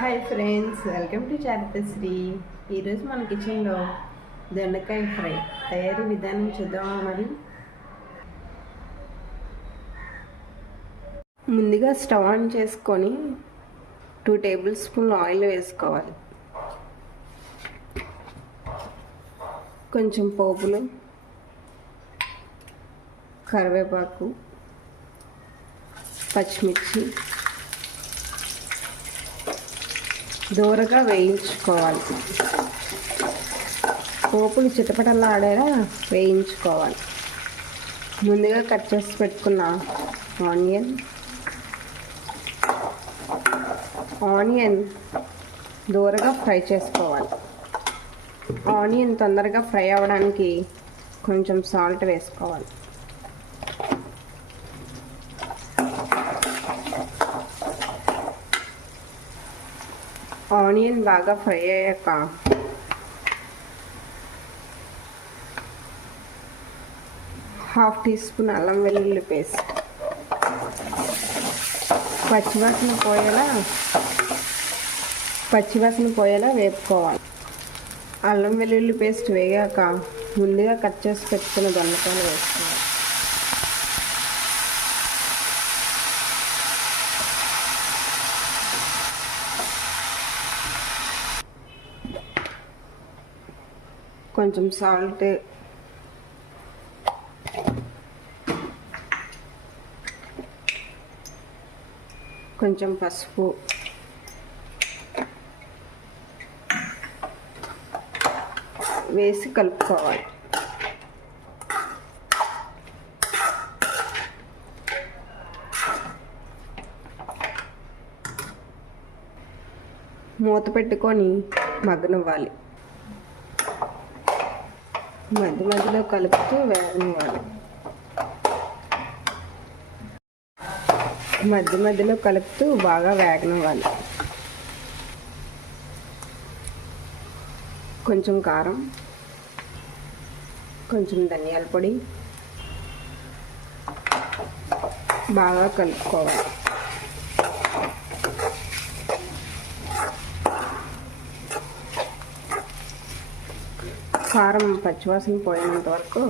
Hi friends welcome to Charithasri ఈరోజు మన కిచెన్లో దొండకాయ ఫ్రై తయారీ విధానం చూద్దామా మరి? ముందుగా స్టవ్ ఆన్ చేసుకొని టూ టేబుల్ స్పూన్ ఆయిల్ వేసుకోవాలి. కొంచెం పోపులు కరివేపాకు పచ్చిమిర్చి దూరగా వేయించుకోవాలి. పోపులు చిటపటలాడేలా వేయించుకోవాలి. ముందుగా కట్ చేసి పెట్టుకున్న ఆనియన్ ఆనియన్ దూరగా ఫ్రై చేసుకోవాలి. ఆనియన్ తొందరగా ఫ్రై అవ్వడానికి కొంచెం సాల్ట్ వేసుకోవాలి. ఆనియన్ బాగా ఫ్రై అయ్యాక హాఫ్ టీ స్పూన్ అల్లం వెల్లుల్లి పేస్ట్. పచ్చివాసన పోయేలా పచ్చివాసన పోయేలా వేపుకోవాలి. అల్లం వెల్లుల్లి పేస్ట్ వేగాక ముందుగా కట్ చేసి పెట్టుకున్న దొండకాయలు వేసుకోవాలి. కొంచెం సాల్ట్. కొంచెం పసుపు. వేసి కలుపుకోవాలి. మూత పెట్టుకొని మగ్గనివ్వాలి. మధ్య మధ్యలో కలుపుతూ వేగనివ్వాలి మధ్య మధ్యలో కలుపుతూ బాగా వేగనివ్వాలి. కొంచెం కారం కొంచెం ధనియాల పొడి బాగా కలుపుకోవాలి. కారం పచ్చివాసన పోయినంత వరకు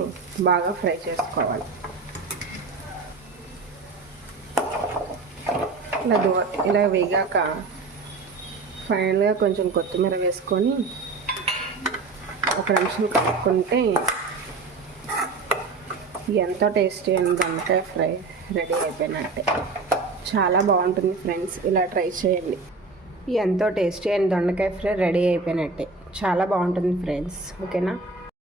బాగా ఫ్రై చేసుకోవాలి. ఇలా దో ఇలా వేగాక ఫైనల్గా కొంచెం కొత్తిమీర వేసుకొని ఒక నిమిషం కలుపుకుంటే ఎంతో టేస్టీ అయిన దొండకాయ ఫ్రై రెడీ అయిపోయినట్టే. చాలా బాగుంటుంది ఫ్రెండ్స్ ఇలా ట్రై చేయండి. ఎంతో టేస్టీ అయిన దొండకాయ ఫ్రై రెడీ అయిపోయినట్టే. చాలా బాగుంటుంది ఫ్రెండ్స్ ఓకేనా